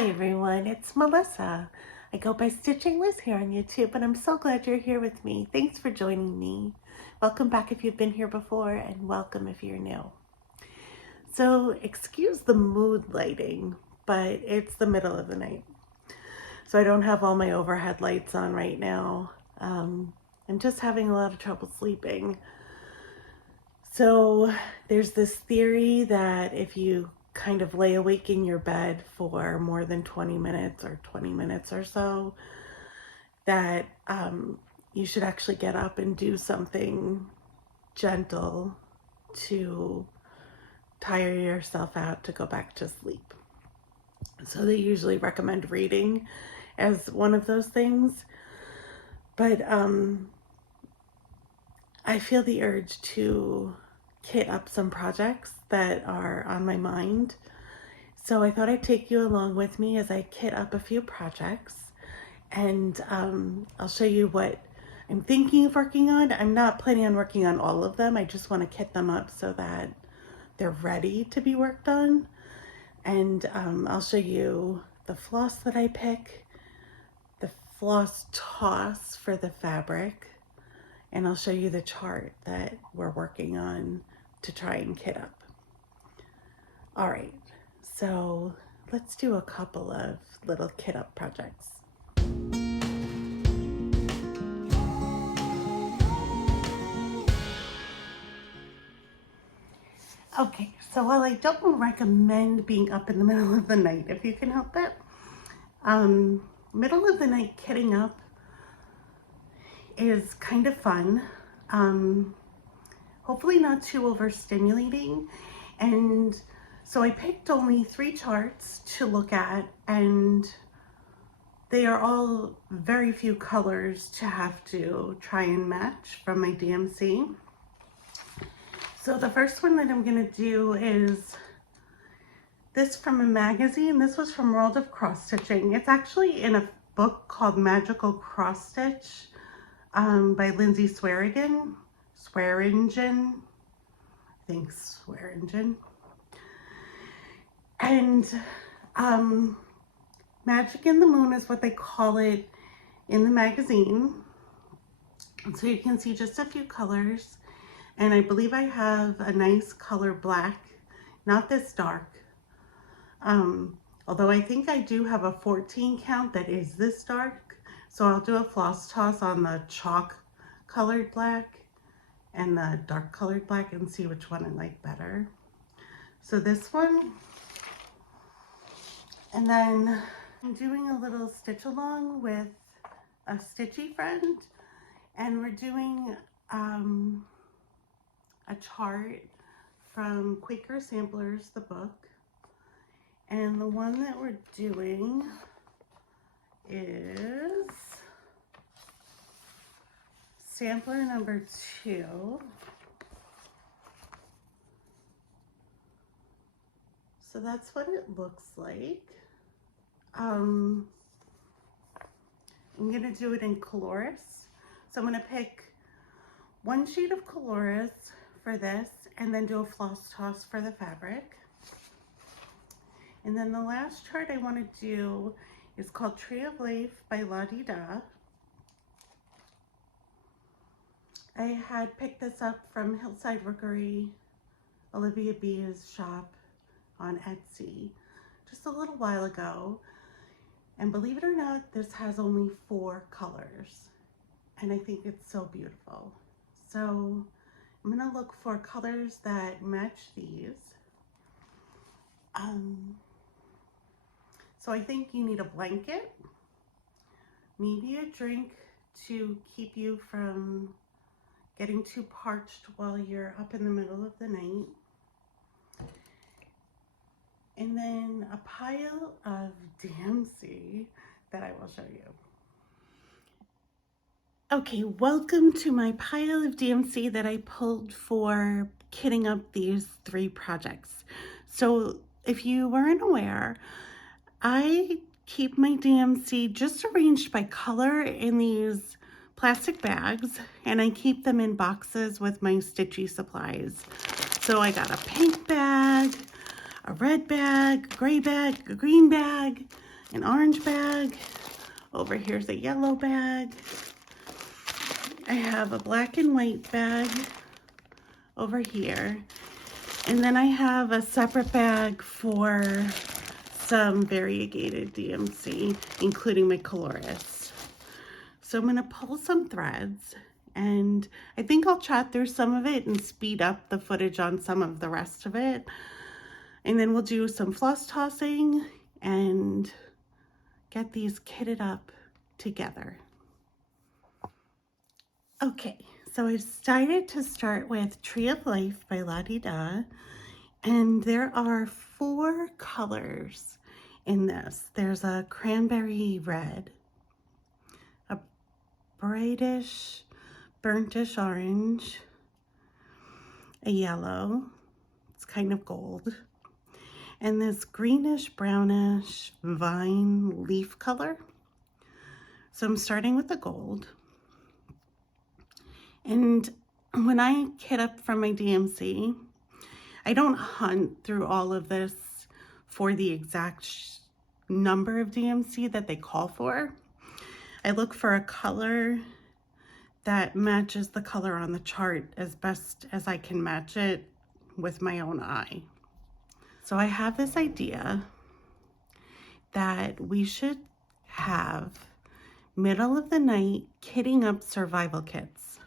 Hi everyone, it's Melissa. I go by Stitching Liz here on YouTube, and I'm so glad you're here with me. Thanks for joining me. Welcome back if you've been here before, and welcome if you're new. So excuse the mood lighting, but it's the middle of the night. So I don't have all my overhead lights on right now. I'm just having a lot of trouble sleeping. So there's this theory that if you kind of lay awake in your bed for more than 20 minutes or 20 minutes or so, that you should actually get up and do something gentle to tire yourself out to go back to sleep. So they usually recommend reading as one of those things, but I feel the urge to kit up some projects that are on my mind. So I thought I'd take you along with me as I kit up a few projects, and I'll show you what I'm thinking of working on. I'm not planning on working on all of them. I just want to kit them up so that they're ready to be worked on. And I'll show you the floss that I pick, the floss toss for the fabric, and I'll show you the chart that we're working on to try and kit up. All right, so let's do a couple of little kit up projects. Okay, so while I don't recommend being up in the middle of the night, if you can help it, middle of the night kitting up is kind of fun. Hopefully not too overstimulating. And so I picked only 3 charts to look at, and they are all very few colors to have to try and match from my DMC. So the first one that I'm gonna do is this from a magazine. This was from World of Cross Stitching. It's actually in a book called Magical Cross Stitch by Lindsay Swearingen. Thanks, Swearingen. And Magic in the Moon is what they call it in the magazine. And so you can see just a few colors. And I believe I have a nice color black, not this dark. Although I think I do have a 14 count that is this dark. So I'll do a floss toss on the chalk colored black and the dark colored black and see which one I like better. So this one, and then I'm doing a little stitch along with a stitchy friend, and we're doing a chart from Quaker Samplers, the book, and the one that we're doing is sampler number 2. So that's what it looks like. I'm gonna do it in Coloris. So I'm gonna pick 1 sheet of Coloris for this, and then do a floss toss for the fabric. And then the last chart I want to do is called Tree of Life by La Di Da. I had picked this up from Hillside Rookery, Olivia B's shop on Etsy, just a little while ago. And believe it or not, this has only 4 colors. And I think it's so beautiful. So I'm gonna look for colors that match these. So I think you need a blanket, maybe a drink to keep you from getting too parched while you're up in the middle of the night, and then a pile of DMC that I will show you. Okay, welcome to my pile of DMC that I pulled for kitting up these 3 projects. So if you weren't aware, I keep my DMC just arranged by color in these plastic bags, and I keep them in boxes with my stitchy supplies. So I got a pink bag, a red bag, a gray bag, a green bag, an orange bag. Over here's a yellow bag. I have a black and white bag over here. And then I have a separate bag for some variegated DMC, including my colorist. So I'm gonna pull some threads, and I think I'll chat through some of it and speed up the footage on some of the rest of it. And then we'll do some floss tossing and get these kitted up together. Okay, so I decided to start with Tree of Life by La Di Da, and there are 4 colors in this. There's a cranberry red, a brightish, burntish orange, a yellow, it's kind of gold, and this greenish brownish vine leaf color. So I'm starting with the gold. And when I kit up from my DMC, I don't hunt through all of this for the exact number of DMC that they call for. I look for a color that matches the color on the chart as best as I can match it with my own eye. So I have this idea that we should have middle of the night kitting up survival kits.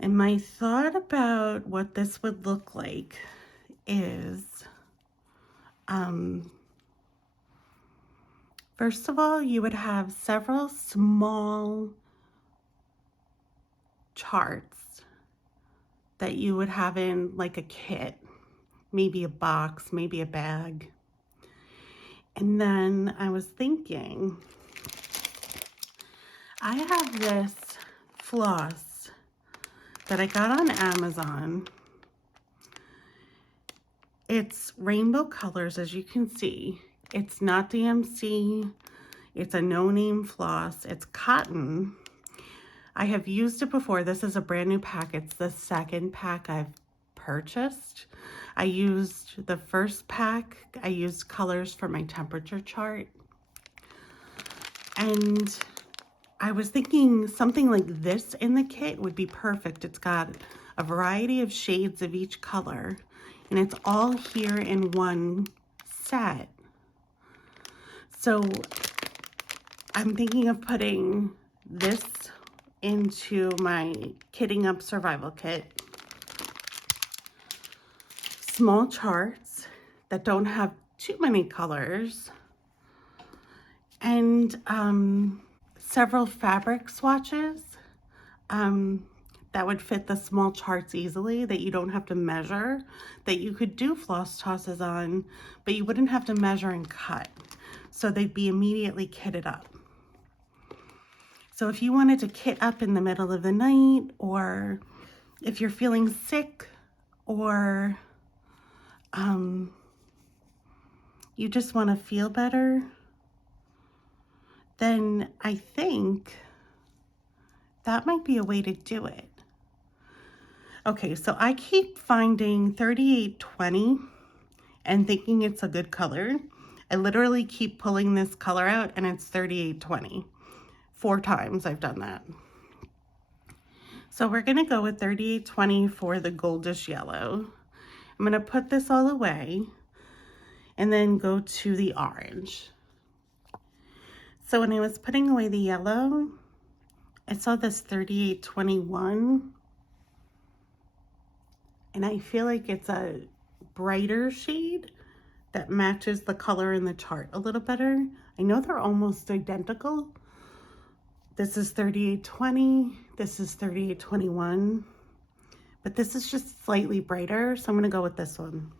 And my thought about what this would look like is, first of all, you would have several small charts that you would have in like a kit, maybe a box, maybe a bag. And then I was thinking, I have this floss that I got on Amazon. It's rainbow colors, as you can see. It's not DMC. It's a no-name floss. It's cotton. I have used it before. This is a brand new pack. It's the second pack I've purchased. I used the first pack. I used colors for my temperature chart. And I was thinking something like this in the kit would be perfect. It's got a variety of shades of each color, and it's all here in one set. So I'm thinking of putting this into my kitting up survival kit. Small charts that don't have too many colors, and several fabric swatches that would fit the small charts easily, that you don't have to measure, that you could do floss tosses on, but you wouldn't have to measure and cut. So they'd be immediately kitted up. So if you wanted to kit up in the middle of the night, or if you're feeling sick, or you just want to feel better, then I think that might be a way to do it. Okay, so I keep finding 3820 and thinking it's a good color. I literally keep pulling this color out and it's 3820. 4 times I've done that. So we're gonna go with 3820 for the goldish yellow. I'm gonna put this all away and then go to the orange. So when I was putting away the yellow, I saw this 3821, and I feel like it's a brighter shade that matches the color in the chart a little better. I know they're almost identical. This is 3820, this is 3821, but this is just slightly brighter, so I'm gonna go with this one.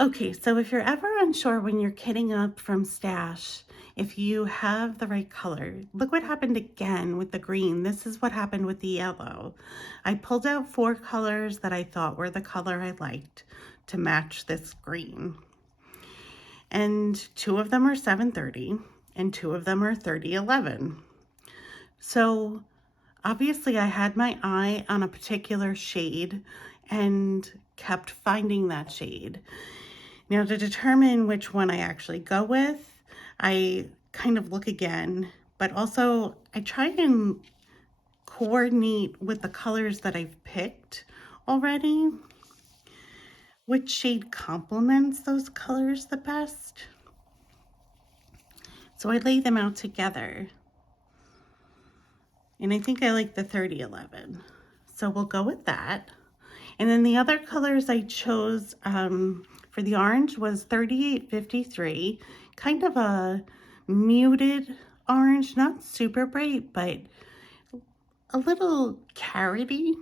Okay, so if you're ever unsure when you're kitting up from stash, if you have the right color, look what happened again with the green. This is what happened with the yellow. I pulled out 4 colors that I thought were the color I liked to match this green. And 2 of them are 730 and 2 of them are 3011. So obviously I had my eye on a particular shade and kept finding that shade. Now, to determine which one I actually go with, I kind of look again, but also I try and coordinate with the colors that I've picked already, which shade complements those colors the best. So I lay them out together. And I think I like the 3011. So we'll go with that. And then the other colors I chose for the orange was 3853, kind of a muted orange, not super bright, but a little carroty.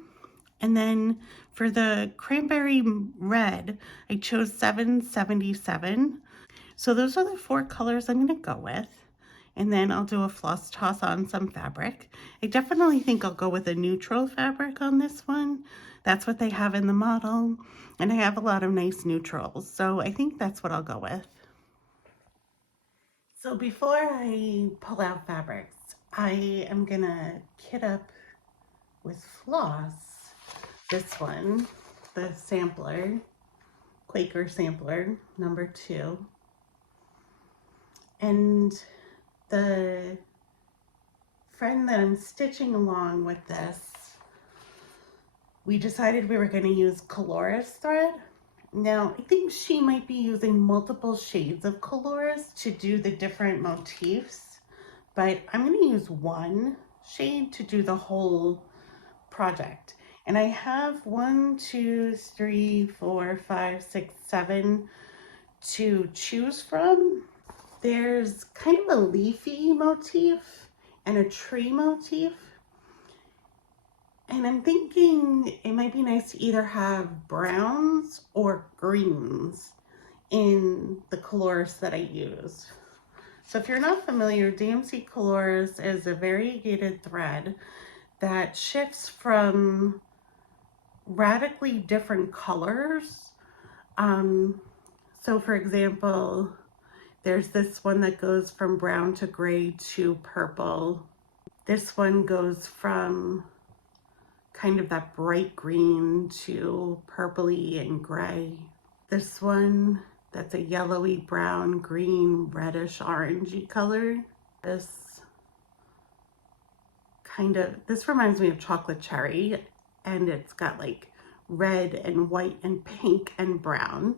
And then for the cranberry red, I chose 777. So those are the 4 colors I'm gonna go with. And then I'll do a floss toss on some fabric. I definitely think I'll go with a neutral fabric on this one. That's what they have in the model. And I have a lot of nice neutrals, so I think that's what I'll go with. So before I pull out fabrics, I am gonna kit up with floss. This one, the sampler, Quaker sampler, number 2. And the friend that I'm stitching along with this, we decided we were going to use Coloris thread. Now, I think she might be using multiple shades of Coloris to do the different motifs, but I'm going to use one shade to do the whole project. And I have 1, 2, 3, 4, 5, 6, 7 to choose from. There's kind of a leafy motif and a tree motif. And I'm thinking it might be nice to either have browns or greens in the colors that I use. So if you're not familiar, DMC Colors is a variegated thread that shifts from radically different colors. So for example, there's this one that goes from brown to gray to purple. This one goes from kind of that bright green to purpley and gray. This one, that's a yellowy, brown, green, reddish, orangey color. This reminds me of chocolate cherry, and it's got like red and white and pink and brown.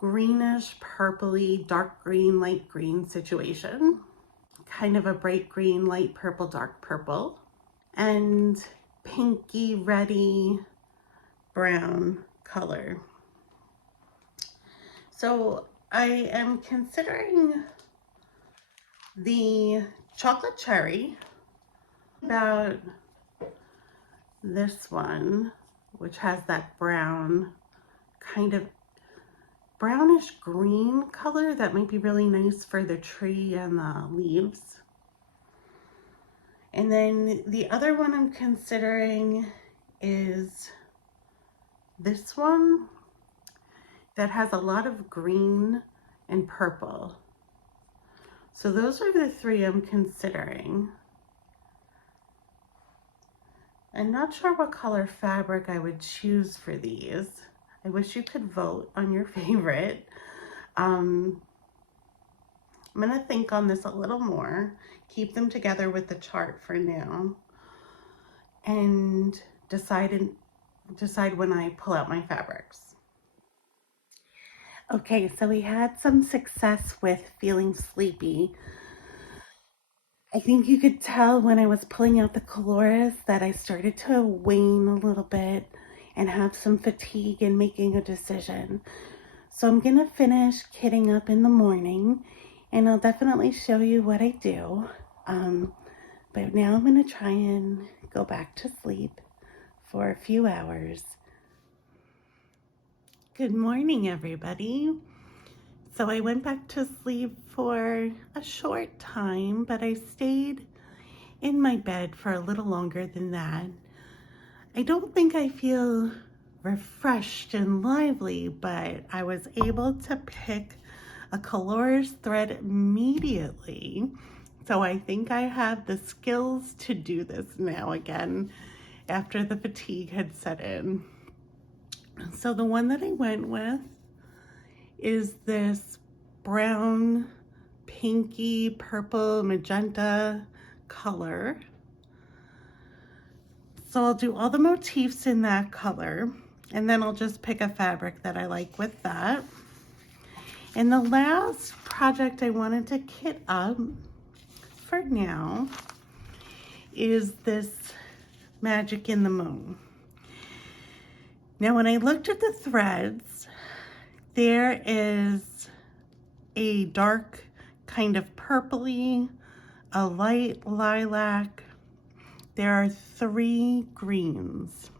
Greenish, purpley, dark green, light green situation. Kind of a bright green, light purple, dark purple. And pinky, reddy, brown color. So I am considering the chocolate cherry, about this one, which has that brown, kind of brownish green color that might be really nice for the tree and the leaves. And then the other one I'm considering is this one that has a lot of green and purple. So those are the 3 I'm considering. I'm not sure what color fabric I would choose for these. I wish you could vote on your favorite. I'm gonna think on this a little more, keep them together with the chart for now, and decide when I pull out my fabrics. Okay, so we had some success with feeling sleepy. I think you could tell when I was pulling out the Coloris that I started to wane a little bit and have some fatigue in making a decision. So I'm gonna finish kitting up in the morning, and I'll definitely show you what I do. But now I'm gonna try and go back to sleep for a few hours. Good morning, everybody. So I went back to sleep for a short time, but I stayed in my bed for a little longer than that. I don't think I feel refreshed and lively, but I was able to pick a colorist thread immediately. So I think I have the skills to do this now again after the fatigue had set in. So the one that I went with is this brown, pinky, purple, magenta color. So I'll do all the motifs in that color, and then I'll just pick a fabric that I like with that. And the last project I wanted to kit up for now is this Magic in the Moon. Now, when I looked at the threads, there is a dark kind of purpley, a light lilac. There are 3 greens.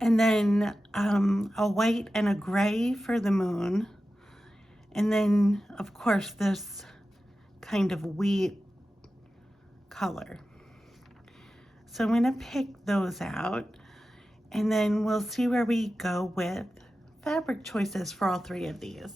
And then a white and a gray for the moon. And then, of course, this kind of wheat color. So I'm going to pick those out, and then we'll see where we go with fabric choices for all 3 of these.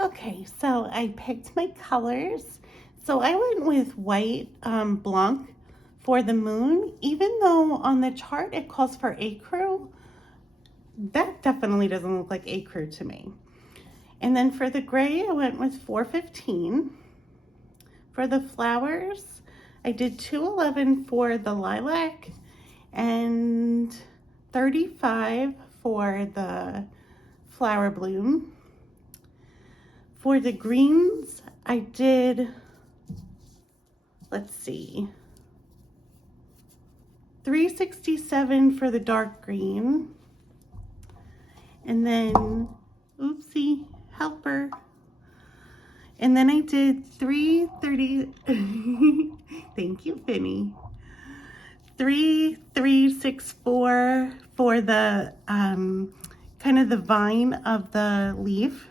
Okay, so I picked my colors. So I went with white blanc for the moon, even though on the chart it calls for ecru. That definitely doesn't look like ecru to me. And then for the gray, I went with 415. For the flowers, I did 211 for the lilac and 35 for the flower bloom. For the greens, I did, let's see, 367 for the dark green. And then, oopsie, helper. And then I did 330, thank you, Finny. 3364 for the kind of the vine of the leaf.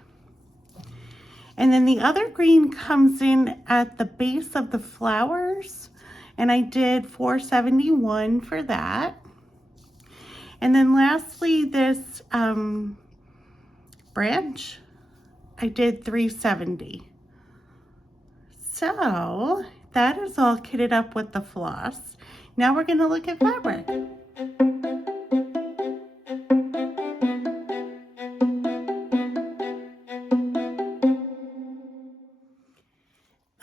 And then the other green comes in at the base of the flowers, and I did 471 for that. And then lastly, this branch, I did 370. So that is all kitted up with the floss. Now we're going to look at fabric.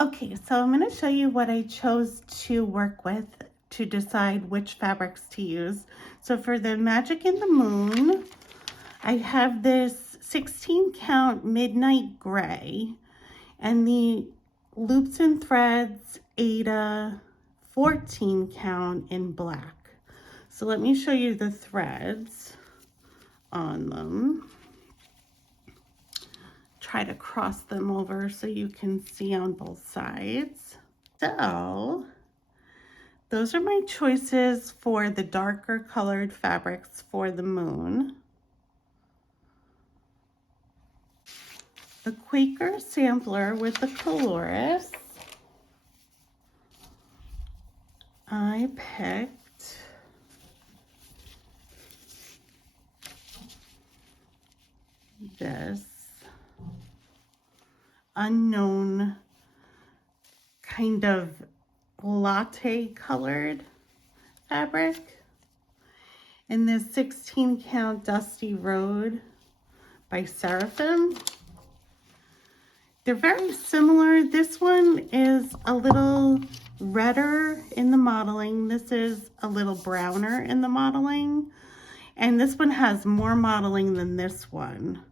Okay, so I'm going to show you what I chose to work with to decide which fabrics to use. So for the Magic in the Moon, I have this 16 count midnight gray, and the loops and threads Ada 14 count in black. So let me show you the threads on them. Try to cross them over so you can see on both sides. So those are my choices for the darker colored fabrics for the moon. The Quaker sampler with the colorist. I picked this unknown kind of latte colored fabric, and this 16 count Dusty Road by Seraphim. They're very similar. This one is a little redder in the modeling. This is a little browner in the modeling, and this one has more modeling than this one.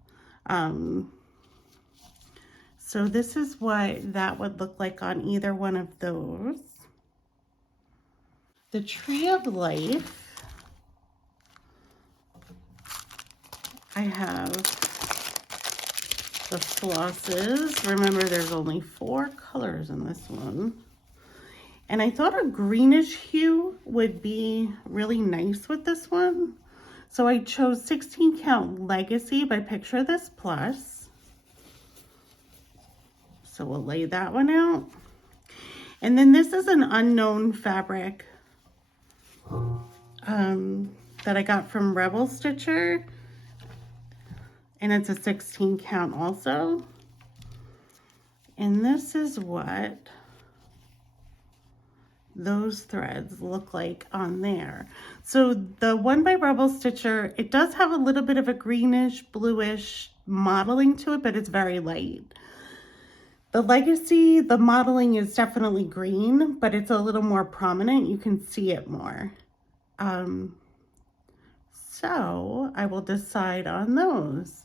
So this is what that would look like on either one of those. The Tree of Life, I have the flosses. Remember, there's only 4 colors in this one. And I thought a greenish hue would be really nice with this one. So I chose 16 count Legacy by Picture This Plus. So we'll lay that one out. And then this is an unknown fabric that I got from Rebel Stitcher. And it's a 16 count also. And this is what those threads look like on there. So the one by Rebel Stitcher, it does have a little bit of a greenish, bluish modeling to it, but it's very light. The Legacy, the modeling is definitely green, but it's a little more prominent. You can see it more. So I will decide on those.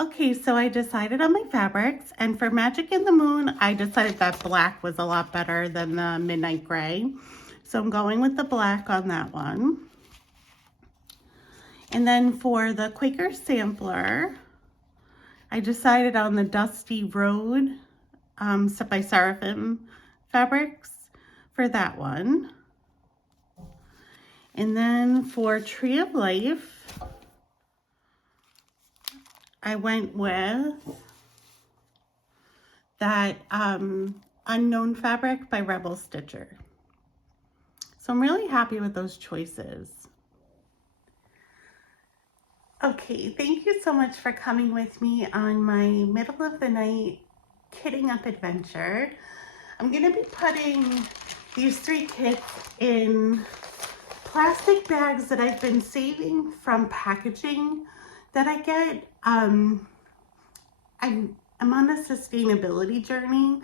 Okay, so I decided on my fabrics, and for Magic in the Moon, I decided that black was a lot better than the Midnight Gray. So I'm going with the black on that one. And then for the Quaker Sampler, I decided on the Dusty Road by Seraphim Fabrics for that one. And then for Tree of Life, I went with that Unknown Fabric by Rebel Stitcher. So I'm really happy with those choices. Okay, thank you so much for coming with me on my middle of the night kitting up adventure. I'm gonna be putting these 3 kits in plastic bags that I've been saving from packaging that I get. I'm on a sustainability journey,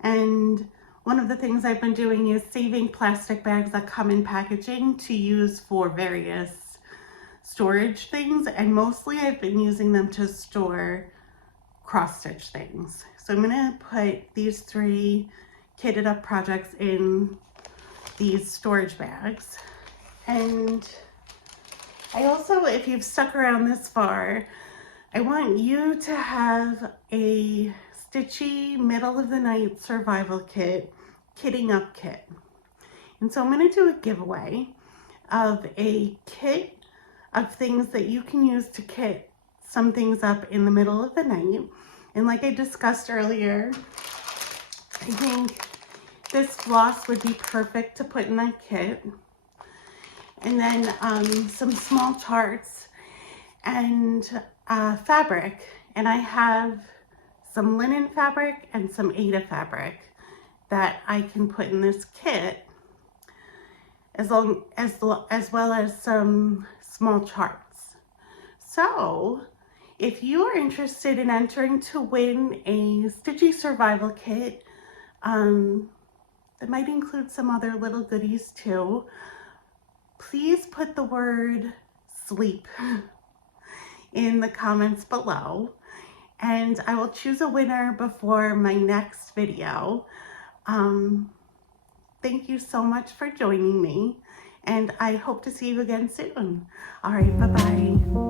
and one of the things I've been doing is saving plastic bags that come in packaging to use for various storage things, and mostly I've been using them to store cross-stitch things. So I'm gonna put these 3 kitted up projects in these storage bags. And I also, if you've stuck around this far, I want you to have a stitchy middle of the night survival kit, kitting up kit. And so I'm going to do a giveaway of a kit of things that you can use to kit some things up in the middle of the night. And like I discussed earlier, I think this floss would be perfect to put in that kit. And then some small charts and fabric. And I have some linen fabric and some Aida fabric that I can put in this kit, as well as some small charts. So if you are interested in entering to win a Stitchy Survival Kit, that might include some other little goodies too, please put the word sleep in the comments below, and I will choose a winner before my next video. Thank you so much for joining me, and I hope to see you again soon. All right, bye-bye.